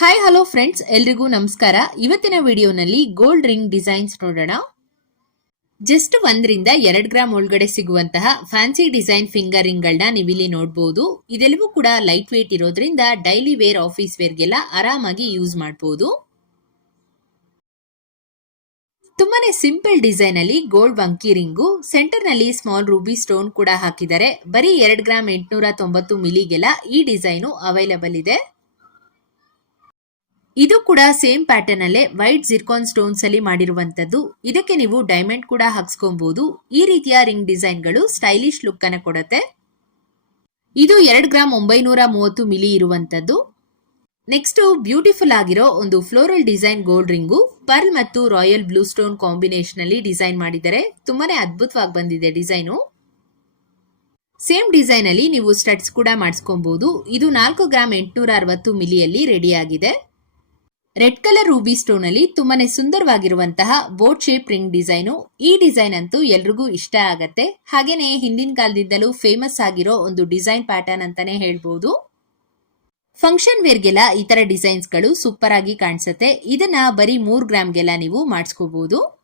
Hi hello friends ಎಲ್ರಿಗೂ ನಮಸ್ಕಾರ. ಇವತ್ತಿನ ವಿಡಿಯೋನಲ್ಲಿ ಗೋಲ್ಡ್ ರಿಂಗ್ ಡಿಸೈನ್ಸ್ ನೋಡೋಣ. ಜಸ್ಟ್ ಒಂದರಿಂದ ಎರಡು ಗ್ರಾಮ್ ಒಳಗಡೆ ಸಿಗುವಂತಹ ಫ್ಯಾನ್ಸಿ ಡಿಸೈನ್ ಫಿಂಗರ್ ರಿಂಗ್ಗಳನ್ನ ನೀವಿಲ್ಲಿ ನೋಡಬಹುದು ಇದೆಲ್ಲವೂ ಕೂಡ ಲೈಟ್ ವೇಟ್ ಇರೋದ್ರಿಂದ ಡೈಲಿ ವೇರ್ ಆಫೀಸ್ ವೇರ್ಗೆಲ್ಲ ಆರಾಮಾಗಿ ಯೂಸ್ ಮಾಡಬಹುದು ತುಂಬಾನೇ ಸಿಂಪಲ್ ಡಿಸೈನ್ ಅಲ್ಲಿ ಗೋಲ್ಡ್ ವಂಕಿ ರಿಂಗು ಸೆಂಟರ್ನಲ್ಲಿ ಸ್ಮಾಲ್ ರೂಬಿ ಸ್ಟೋನ್ ಕೂಡ ಹಾಕಿದ್ದಾರೆ. ಬರೀ ಎರಡು ಗ್ರಾಮ್ ಎಂಟುನೂರ ತೊಂಬತ್ತು ಮಿಲಿಗೆಲ್ಲ ಈ ಡಿಸೈನು ಅವೈಲಬಲ್ ಇದೆ. ಇದು ಕೂಡ ಸೇಮ್ ಪ್ಯಾಟರ್ನ್ ಅಲ್ಲೇ ವೈಟ್ ಜಿರ್ಕಾನ್ ಸ್ಟೋನ್ಸ್ ಅಲ್ಲಿ ಮಾಡಿರುವಂತದ್ದು ಇದಕ್ಕೆ ನೀವು ಡೈಮಂಡ್ ಕೂಡ ಹಾಕ್ಸ್ಕೊಬಹುದು ಈ ರೀತಿಯ ರಿಂಗ್ ಡಿಸೈನ್ಗಳು ಸ್ಟೈಲಿಶ್ ಲುಕ್ ಅನ್ನ ಕೊಡುತ್ತೆ. ಇದು ಎರಡ್ ಗ್ರಾಮ್ ಒಂಬೈನೂರ ಮೂವತ್ತು ಮಿಲಿ ಇರುವಂತದ್ದು ನೆಕ್ಸ್ಟ್ ಬ್ಯೂಟಿಫುಲ್ ಆಗಿರೋ ಒಂದು floral design gold ring pearl ಮತ್ತು ರಾಯಲ್ ಬ್ಲೂ ಸ್ಟೋನ್ ಕಾಂಬಿನೇಷನ್ ಅಲ್ಲಿ ಡಿಸೈನ್ ಮಾಡಿದ್ದಾರೆ ತುಂಬಾನೇ ಅದ್ಭುತವಾಗಿ ಬಂದಿದೆ ಡಿಸೈನು ಸೇಮ್ ಡಿಸೈನ್ ಅಲ್ಲಿ ನೀವು ಸ್ಟಡ್ಸ್ ಕೂಡ ಮಾಡಿಸ್ಕೊಬಹುದು ಇದು ನಾಲ್ಕು ಗ್ರಾಮ್ ಎಂಟುನೂರ ಅರವತ್ತು ಮಿಲಿಯಲ್ಲಿ ರೆಡಿ ಆಗಿದೆ. ರೆಡ್ ಕಲರ್ ರೂಬಿ ಸ್ಟೋನ್ ಅಲ್ಲಿ ತುಂಬಾನೇ ಸುಂದರವಾಗಿರುವಂತಹ ಬೋಟ್ ಶೇಪ್ ರಿಂಗ್ ಡಿಸೈನು. ಈ ಡಿಸೈನ್ ಅಂತೂ ಎಲ್ರಿಗೂ ಇಷ್ಟ ಆಗತ್ತೆ. ಹಾಗೇನೆ ಹಿಂದಿನ ಕಾಲದಿಂದಲೂ ಫೇಮಸ್ ಆಗಿರೋ ಒಂದು ಡಿಸೈನ್ ಪ್ಯಾಟರ್ನ್ ಅಂತಾನೆ ಹೇಳ್ಬೋದು. ಫಂಕ್ಷನ್ ವೇರ್ಗೆಲ್ಲ ಈ ತರ ಡಿಸೈನ್ಸ್ಗಳು ಸೂಪರ್ ಆಗಿ ಕಾಣಿಸುತ್ತೆ. ಇದನ್ನ ಬರೀ ಮೂರ್ ಗ್ರಾಮ್ಗೆಲ್ಲ ನೀವು ಮಾಡಿಸ್ಕೋಬಹುದು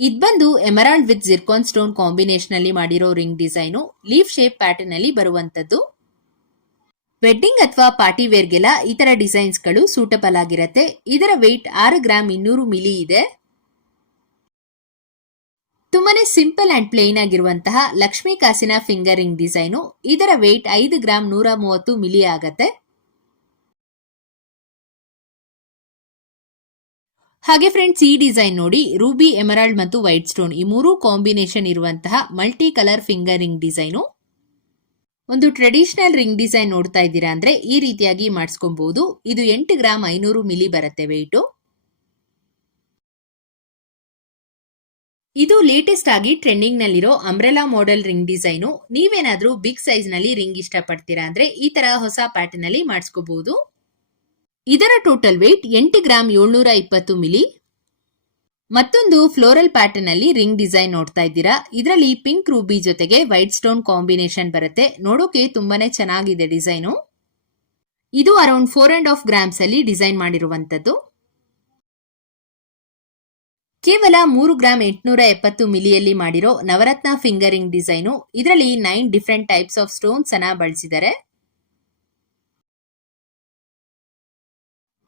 ಇದ್ ಬಂದು emerald with zircon stone combination ಅಲ್ಲಿ ಮಾಡಿರೋ ring design. Leaf shape pattern ಅಲ್ಲಿ ಬರುವಂತದ್ದು. ವೆಡ್ಡಿಂಗ್ ಅಥವಾ ಪಾರ್ಟಿ ವೇರ್ಗೆಲ್ಲ ಡಿಸೈನ್ಸ್ಗಳು ಡಿಸೈನ್ಸ್ಗಳು ಸೂಟಬಲ್ ಆಗಿರತ್ತೆ. ಇದರ ವೆಯ್ಟ್ ಆರು ಗ್ರಾಮ್ ಇನ್ನೂರು ಮಿಲಿ ಇದೆ. ತುಂಬಾನೇ ಸಿಂಪಲ್ ಅಂಡ್ ಪ್ಲೇನ್ ಆಗಿರುವಂತಹ ಲಕ್ಷ್ಮೀ ಕಾಸಿನ ಫಿಂಗರಿಂಗ್ ಡಿಸೈನು ಇದರ ವೆಯ್ಟ್ ಐದು ಗ್ರಾಮ್ ನೂರ ಮೂವತ್ತು ಮಿಲಿ ಆಗತ್ತೆ. ಹಾಗೆ ಫ್ರೆಂಡ್ಸ್ ಈ ಡಿಸೈನ್ ನೋಡಿ, ರೂಬಿ, ಎಮರಾಲ್ಡ್ ಮತ್ತು ವೈಟ್ ಸ್ಟೋನ್ ಈ ಮೂರು ಕಾಂಬಿನೇಷನ್ ಇರುವಂತಹ multi colour finger ring design ಒಂದು ಟ್ರೆಡಿಷನಲ್ ರಿಂಗ್ ಡಿಸೈನ್ ನೋಡ್ತಾ ಇದ್ದೀರಾ ಅಂದ್ರೆ ಈ ರೀತಿಯಾಗಿ ಮಾಡಿಸ್ಕೊಬಹುದು ಇದು ಎಂಟು ಗ್ರಾಮ್ ಐನೂರು ಮಿಲಿ ಬರುತ್ತೆ ವೆಯ್ಟು ಇದು ಲೇಟೆಸ್ಟ್ ಆಗಿ ಟ್ರೆಂಡಿಂಗ್ ನಲ್ಲಿರೋ ಅಂಬ್ರೆಲಾ ಮಾಡೆಲ್ ರಿಂಗ್ ಡಿಸೈನು ನೀವೇನಾದ್ರೂ ಬಿಗ್ ಸೈಜ್ನಲ್ಲಿ ರಿಂಗ್ ಇಷ್ಟಪಡ್ತೀರಾ ಅಂದ್ರೆ ಈ ತರ ಹೊಸ ಪ್ಯಾಟರ್ನ್ ಅಲ್ಲಿ ಮಾಡಿಸ್ಕೋಬಹುದು ಇದರ ಟೋಟಲ್ ವೆಯ್ಟ್ ಎಂಟು ಗ್ರಾಮ್ ಏಳ್ನೂರ ಇಪ್ಪತ್ತು ಮಿಲಿ. ಮತ್ತೊಂದು ಫ್ಲೋರಲ್ ಪ್ಯಾಟರ್ನ್ ಅಲ್ಲಿ ರಿಂಗ್ ಡಿಸೈನ್ ನೋಡ್ತಾ ಇದ್ದೀರಾ. ಇದರಲ್ಲಿ ಪಿಂಕ್ ರೂಬಿ ಜೊತೆಗೆ ವೈಟ್ ಸ್ಟೋನ್ ಕಾಂಬಿನೇಷನ್ ಬರುತ್ತೆ. ನೋಡೋಕೆ ತುಂಬಾನೇ ಚೆನ್ನಾಗಿದೆ ಡಿಸೈನು. ಇದು around four and half grams ಅಲ್ಲಿ ಡಿಸೈನ್ ಮಾಡಿರುವಂತದ್ದು ಕೇವಲ ಮೂರು ಗ್ರಾಮ್ ಎಂಟುನೂರ ಎಪ್ಪತ್ತು ಮಿಲಿಯಲ್ಲಿ ಮಾಡಿರೋ ನವರತ್ನ ಫಿಂಗರಿಂಗ್ ಡಿಸೈನು. ಇದರಲ್ಲಿ nine different types of stones ಅನ್ನ ಬಳಸಿದ್ದಾರೆ.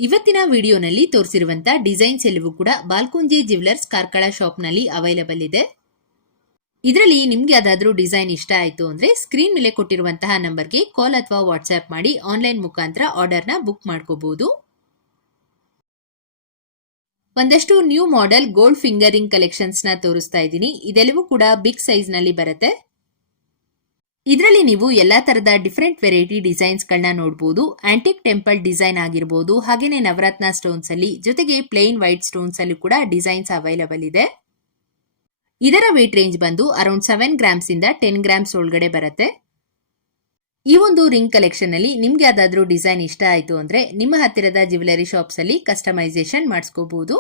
ಇವತ್ತಿನ ವಿಡಿಯೋನಲ್ಲಿ ತೋರಿಸಿರುವಂತ ಡಿಸೈನ್ಸ್ ಎಲ್ಲವೂ ಕೂಡ ಬಾಲ್ಕುಂಜಿ ಜ್ಯುವೆಲರ್ಸ್ ಕಾರ್ಕಳ ಶಾಪ್ನಲ್ಲಿ ಅವೈಲಬಲ್ ಇದೆ. ಇದರಲ್ಲಿ ನಿಮ್ಗೆ ಯಾವ್ದಾದ್ರೂ ಡಿಸೈನ್ ಇಷ್ಟ ಆಯ್ತು ಅಂದ್ರೆ ಸ್ಕ್ರೀನ್ ಮೇಲೆ ಕೊಟ್ಟಿರುವಂತಹ ನಂಬರ್ಗೆ ಕಾಲ್ ಅಥವಾ ವಾಟ್ಸ್ಆಪ್ ಮಾಡಿ ಆನ್ಲೈನ್ ಮುಖಾಂತರ ಆರ್ಡರ್ನ ಬುಕ್ ಮಾಡ್ಕೋಬಹುದು ಒಂದಷ್ಟು new model gold finger ring ಕಲೆಕ್ಷನ್ಸ್ನ ತೋರಿಸ್ತಾ ಇದ್ದೀನಿ. ಇದೆಲ್ಲವೂ ಕೂಡ ಬಿಗ್ ಸೈಜ್ನಲ್ಲಿ ಬರುತ್ತೆ. ಇದರಲ್ಲಿ ನೀವು ಎಲ್ಲಾ ತರದ ಡಿಫ್ರೆಂಟ್ ವೆರೈಟಿ ಡಿಸೈನ್ಸ್ ಗಳನ್ನ ನೋಡಬಹುದು ಆಂಟಿಕ್ ಟೆಂಪಲ್ ಡಿಸೈನ್ ಆಗಿರಬಹುದು ಹಾಗೇನೆ ನವರತ್ನ ಸ್ಟೋನ್ಸ್ ಅಲ್ಲಿ, ಜೊತೆಗೆ ಪ್ಲೇನ್ ವೈಟ್ ಸ್ಟೋನ್ಸ್ ಅಲ್ಲಿ ಕೂಡ ಡಿಸೈನ್ಸ್ ಅವೈಲಬಲ್ ಇದೆ. ಇದರ ವೇಟ್ ರೇಂಜ್ ಬಂದು ಅರೌಂಡ್ ಸೆವೆನ್ ಗ್ರಾಮ್ಸ್ ಇಂದ ಟೆನ್ ಗ್ರಾಮ್ಸ್ ಒಳಗಡೆ ಬರುತ್ತೆ. ಈ ಒಂದು ರಿಂಗ್ ಕಲೆಕ್ಷನ್ ಅಲ್ಲಿ ನಿಮ್ಗೆ ಯಾವ್ದಾದ್ರು ಡಿಸೈನ್ ಇಷ್ಟ ಆಯ್ತು ಅಂದ್ರೆ ನಿಮ್ಮ ಹತ್ತಿರದ ಜ್ಯುವೆಲರಿ ಶಾಪ್ಸ್ ಅಲ್ಲಿ ಕಸ್ಟಮೈಸೇಷನ್ ಮಾಡಿಸ್ಕೋಬಹುದು